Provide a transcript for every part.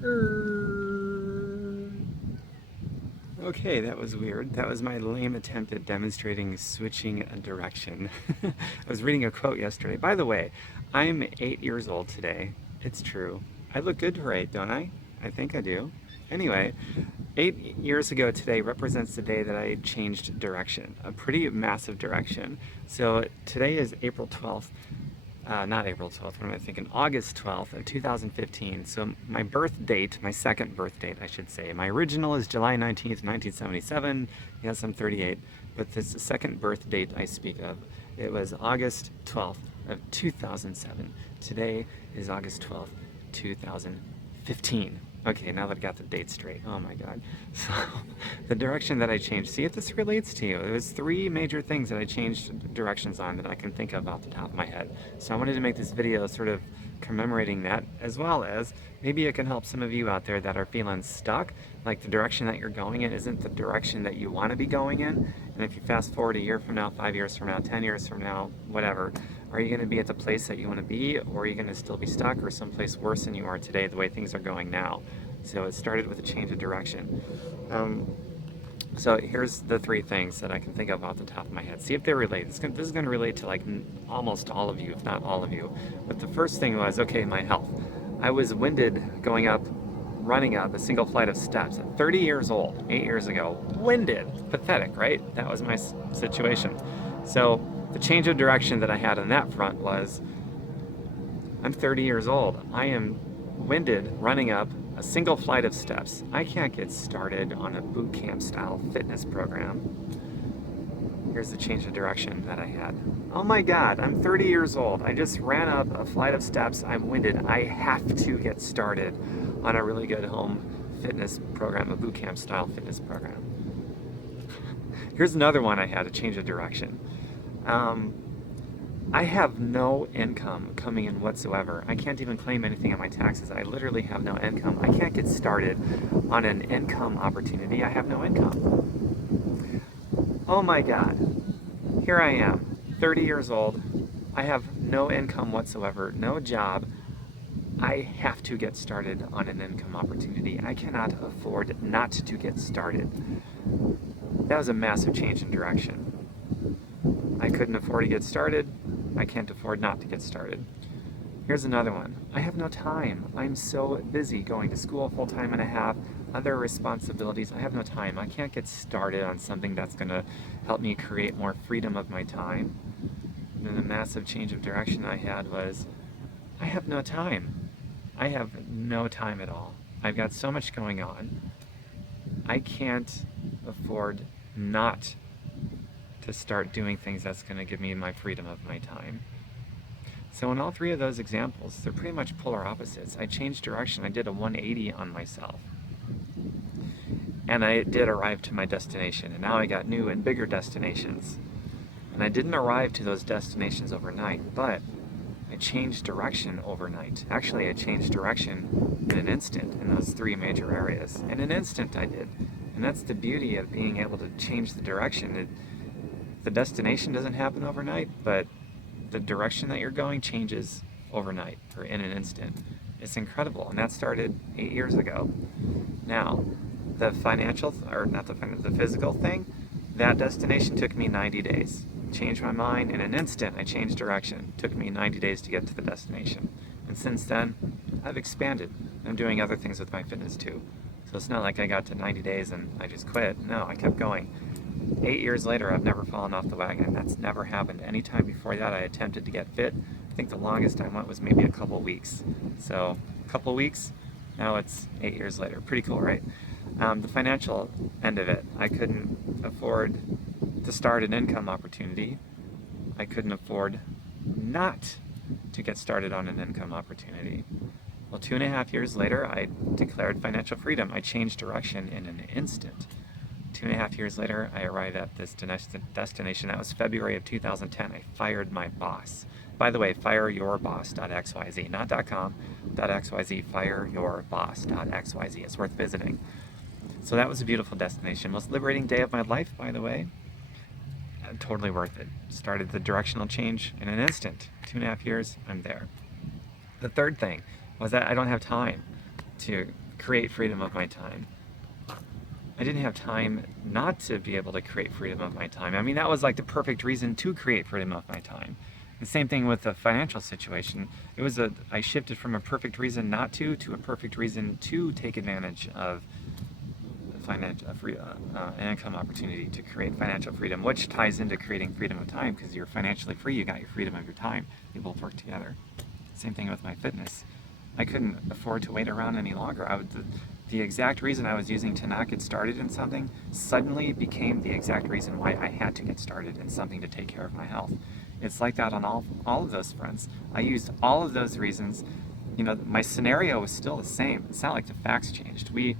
Okay, that was weird. That was my lame attempt at demonstrating switching a direction. I was reading a quote yesterday. By the way, I'm 8 years old today. It's true. I look good for 8, don't I? I think I do. Anyway, 8 years ago today represents the day that I changed direction, a pretty massive direction. So today is April 12th, not April 12th, what am I thinking? August 12th of 2015. So my birth date, my second birth date, I should say. My original is July 19th, 1977. Yes, I'm 38. But this is the second birth date I speak of. It was August 12th of 2007. Today is August 12th, 2015. Okay, now that I got the date straight. Oh my God. So, the direction that I changed. See if this relates to you. It was three major things that I changed directions on that I can think of off the top of my head. So I wanted to make this video sort of commemorating that, as well as maybe it can help some of you out there that are feeling stuck, like the direction that you're going in isn't the direction that you want to be going in. And if you fast forward a year from now, 5 years from now, 10 years from now, whatever, are you going to be at the place that you want to be, or are you going to still be stuck, or someplace worse than you are today, the way things are going now? So it started with a change of direction. So here's the three things that I can think of off the top of my head. See if they relate. This is going to relate to like almost all of you, if not all of you. But the first thing was, okay, my health. I was winded running up a single flight of steps at 30 years old, 8 years ago. Winded. Pathetic, right? That was my situation. So the change of direction that I had on that front was, I'm 30 years old. I am winded running up a single flight of steps. I can't get started on a boot camp style fitness program. Here's the change of direction that I had. Oh my God, I'm 30 years old. I just ran up a flight of steps. I'm winded. I have to get started on a really good home fitness program, a boot camp style fitness program. Here's another one I had to change of direction. I have no income coming in whatsoever. I can't even claim anything on my taxes. I literally have no income. I can't get started on an income opportunity. I have no income. Oh my God. Here I am, 30 years old. I have no income whatsoever, no job. I have to get started on an income opportunity. I cannot afford not to get started. That was a massive change in direction. I couldn't afford to get started. I can't afford not to get started. Here's another one. I have no time. I'm so busy going to school full time and a half, other responsibilities. I have no time. I can't get started on something that's going to help me create more freedom of my time. And then the massive change of direction I had was, I have no time. I have no time at all. I've got so much going on. I can't afford not to start doing things that's going to give me my freedom of my time. So in all three of those examples, they're pretty much polar opposites. I changed direction. I did a 180 on myself. And I did arrive to my destination. And now I got new and bigger destinations. And I didn't arrive to those destinations overnight, but I changed direction overnight. Actually, I changed direction in an instant in those three major areas. In an instant I did. And that's the beauty of being able to change the direction. The destination doesn't happen overnight, but the direction that you're going changes overnight or in an instant. It's incredible, and that started 8 years ago. Now, the financial, or not the physical thing, that destination took me 90 days. Changed my mind in an instant. I changed direction. Took me 90 days to get to the destination. And since then, I've expanded. I'm doing other things with my fitness too. So it's not like I got to 90 days and I just quit. No, I kept going. 8 years later, I've never fallen off the wagon. That's never happened. Anytime before that, I attempted to get fit. I think the longest I went was maybe a couple weeks. So, a couple weeks, now it's 8 years later. Pretty cool, right? The financial end of it, I couldn't afford to start an income opportunity. I couldn't afford not to get started on an income opportunity. Well, 2.5 years later, I declared financial freedom. I changed direction in an instant. 2.5 years later, I arrived at this destination. That was February of 2010. I fired my boss. By the way, fireyourboss.xyz, not .com, .xyz, fireyourboss.xyz. It's worth visiting. So that was a beautiful destination. Most liberating day of my life, by the way. Totally worth it. Started the directional change in an instant. 2.5 years, I'm there. The third thing was that I don't have time to create freedom of my time. I didn't have time not to be able to create freedom of my time. I mean, that was like the perfect reason to create freedom of my time. The same thing with the financial situation. I shifted from a perfect reason not to a perfect reason to take advantage of an income opportunity to create financial freedom, which ties into creating freedom of time, because you're financially free, you got your freedom of your time. They both work together. Same thing with my fitness. I couldn't afford to wait around any longer. The exact reason I was using to not get started in something suddenly became the exact reason why I had to get started in something to take care of my health. It's like that on all of those fronts. I used all of those reasons. You know, my scenario was still the same. It's not like the facts changed. We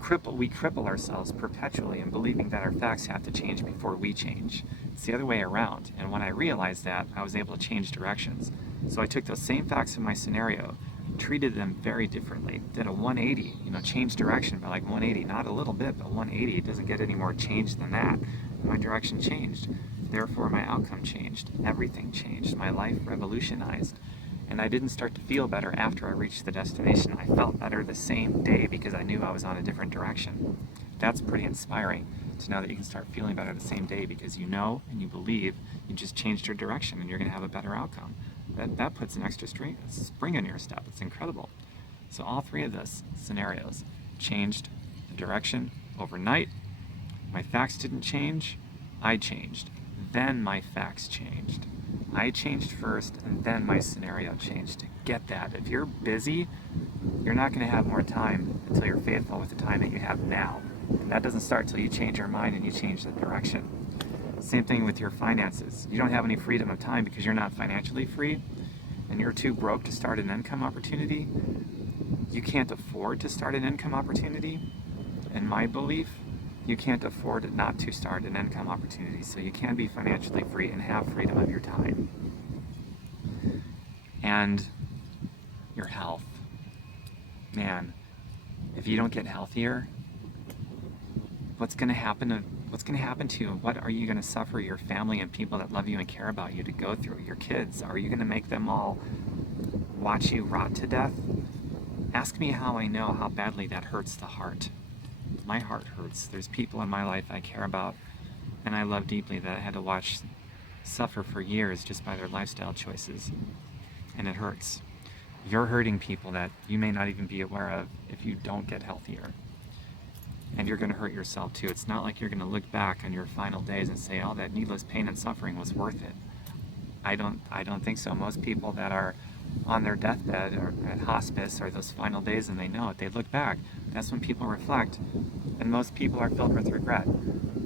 cripple ourselves perpetually in believing that our facts have to change before we change. It's the other way around. And when I realized that, I was able to change directions. So I took those same facts in my scenario, treated them very differently, did a 180, changed direction by like 180, not a little bit, but 180. It doesn't get any more change than that. My direction changed. Therefore, my outcome changed. Everything changed. My life revolutionized. And I didn't start to feel better after I reached the destination. I felt better the same day because I knew I was on a different direction. That's pretty inspiring to know that you can start feeling better the same day because you know and you believe you just changed your direction and you're going to have a better outcome. That puts an extra spring in your step. It's incredible. So all three of those scenarios changed the direction overnight. My facts didn't change. I changed. Then my facts changed. I changed first, and then my scenario changed. Get that. If you're busy, you're not going to have more time until you're faithful with the time that you have now. And that doesn't start until you change your mind and you change the direction. Same thing with your finances. You don't have any freedom of time because you're not financially free, and you're too broke to start an income opportunity. You can't afford to start an income opportunity. In my belief, you can't afford not to start an income opportunity, so you can be financially free and have freedom of your time. And your health. Man, if you don't get healthier, what's going to happen to you? What are you going to suffer your family and people that love you and care about you to go through? Your kids, are you going to make them all watch you rot to death? Ask me how I know how badly that hurts the heart. My heart hurts. There's people in my life I care about and I love deeply that I had to watch suffer for years just by their lifestyle choices. And it hurts. You're hurting people that you may not even be aware of if you don't get healthier. And you're going to hurt yourself too. It's not like you're going to look back on your final days and say, oh, that needless pain and suffering was worth it. I don't think so. Most people that are on their deathbed or at hospice or those final days and they know it, they look back. That's when people reflect. And most people are filled with regret.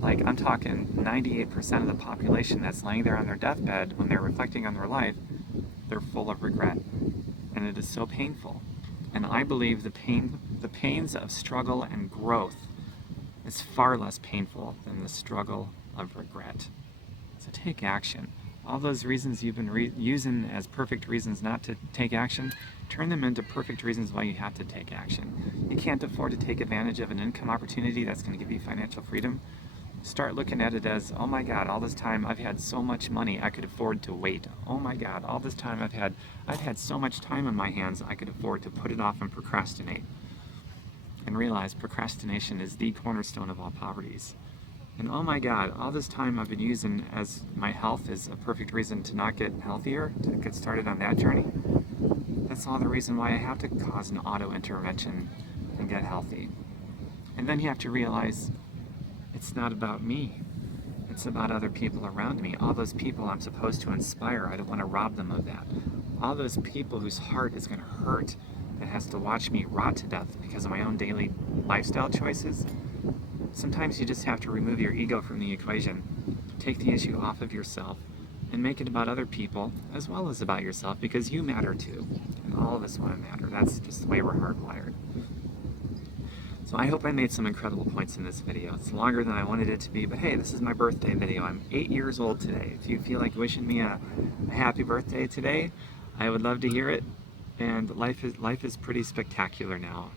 Like, I'm talking 98% of the population that's laying there on their deathbed, when they're reflecting on their life, they're full of regret. And it is so painful. And I believe the pains of struggle and growth is far less painful than the struggle of regret. So take action. All those reasons you've been using as perfect reasons not to take action, turn them into perfect reasons why you have to take action. You can't afford to take advantage of an income opportunity that's going to give you financial freedom. Start looking at it as, oh my God, all this time I've had so much money I could afford to wait. Oh my God, all this time I've had so much time on my hands I could afford to put it off and procrastinate. And realize procrastination is the cornerstone of all poverties. And oh my God, all this time I've been using as my health is a perfect reason to not get healthier, to get started on that journey. That's all the reason why I have to cause an auto intervention and get healthy. And then you have to realize it's not about me. It's about other people around me. All those people I'm supposed to inspire. I don't want to rob them of that. All those people whose heart is going to hurt, that has to watch me rot to death because of my own daily lifestyle choices. Sometimes you just have to remove your ego from the equation, take the issue off of yourself, and make it about other people as well as about yourself, because you matter too. And all of us want to matter. That's just the way we're hardwired. So I hope I made some incredible points in this video. It's longer than I wanted it to be, but hey, this is my birthday video. I'm 8 years old today. If you feel like wishing me a happy birthday today, I would love to hear it. And life is pretty spectacular now.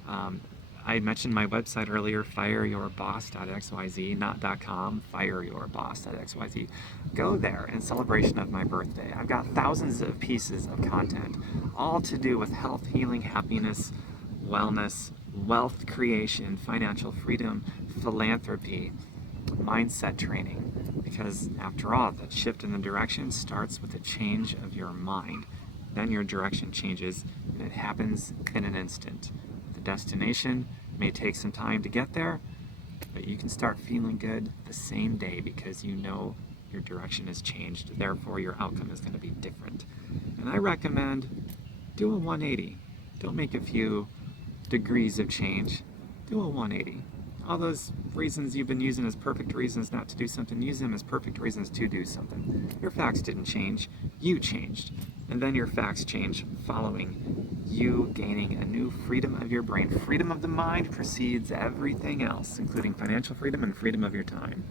I mentioned my website earlier, fireyourboss.xyz, not .com, fireyourboss.xyz. Go there in celebration of my birthday. I've got thousands of pieces of content, all to do with health, healing, happiness, wellness, wealth creation, financial freedom, philanthropy, mindset training. Because after all, that shift in the direction starts with a change of your mind. Then your direction changes, and it happens in an instant. The destination may take some time to get there, but you can start feeling good the same day because you know your direction has changed. Therefore, your outcome is going to be different. And I recommend do a 180. Don't make a few degrees of change. Do a 180. All those reasons you've been using as perfect reasons not to do something, use them as perfect reasons to do something. Your facts didn't change, you changed. And then your facts change following you gaining a new freedom of your brain. Freedom of the mind precedes everything else, including financial freedom and freedom of your time.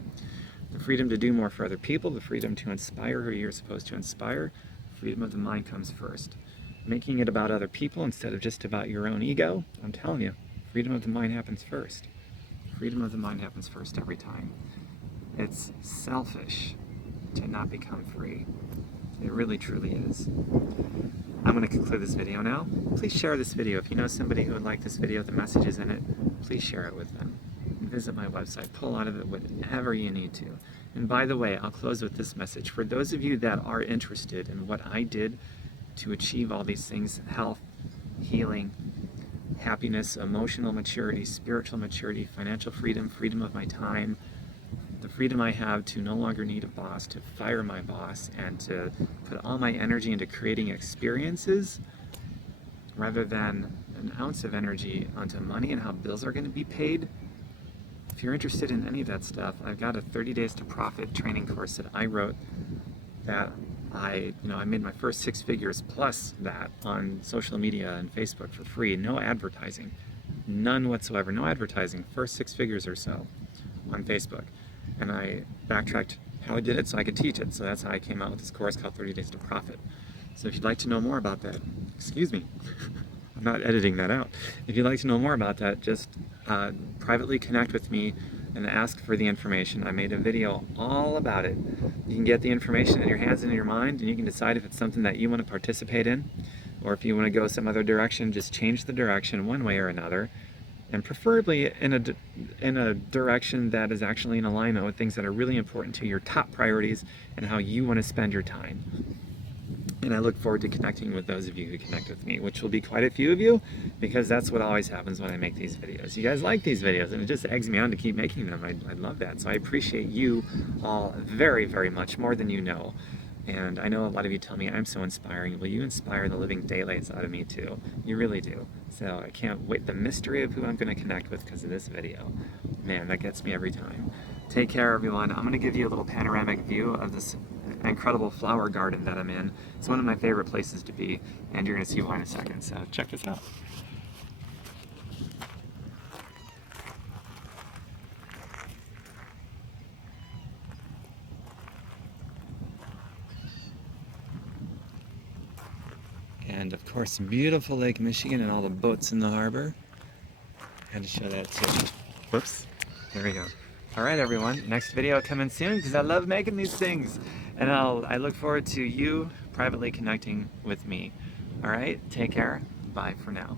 The freedom to do more for other people, the freedom to inspire who you're supposed to inspire. Freedom of the mind comes first. Making it about other people instead of just about your own ego, I'm telling you, freedom of the mind happens first. Freedom of the mind happens first every time. It's selfish to not become free. It really, truly is. I'm going to conclude this video now. Please share this video. If you know somebody who would like this video, the message is in it, please share it with them. Visit my website, pull out of it whatever you need to. And by the way, I'll close with this message. For those of you that are interested in what I did to achieve all these things, health, healing, happiness, emotional maturity, spiritual maturity, financial freedom, freedom of my time, the freedom I have to no longer need a boss, to fire my boss, and to put all my energy into creating experiences rather than an ounce of energy onto money and how bills are going to be paid. If you're interested in any of that stuff, I've got a 30 Days to Profit training course that I wrote that I made my first 6 figures plus that on social media and Facebook for free. No advertising. None whatsoever. No advertising. First 6 figures or so on Facebook. And I backtracked how I did it so I could teach it. So that's how I came out with this course called 30 Days to Profit. So if you'd like to know more about that, excuse me, I'm not editing that out. If you'd like to know more about that, just privately connect with me and ask for the information. I made a video all about it. You can get the information in your hands and in your mind, and you can decide if it's something that you want to participate in, or if you want to go some other direction, just change the direction one way or another, and preferably in a direction that is actually in alignment with things that are really important to your top priorities and how you want to spend your time. And I look forward to connecting with those of you who connect with me, which will be quite a few of you, because that's what always happens when I make these videos. You guys like these videos, and it just eggs me on to keep making them. I love that. So I appreciate you all very, very much, more than you know. And I know a lot of you tell me I'm so inspiring. Well, you inspire the living daylights out of me too. You really do. So I can't wait. The mystery of who I'm going to connect with because of this video. Man, that gets me every time. Take care, everyone. I'm going to give you a little panoramic view of this incredible flower garden that I'm in. It's one of my favorite places to be, and you're going to see why in a second. So check this out. And of course, beautiful Lake Michigan and all the boats in the harbor. Had to show that too. Whoops. There we go. All right, everyone. Next video coming soon because I love making these things. And I look forward to you privately connecting with me. All right. Take care. Bye for now.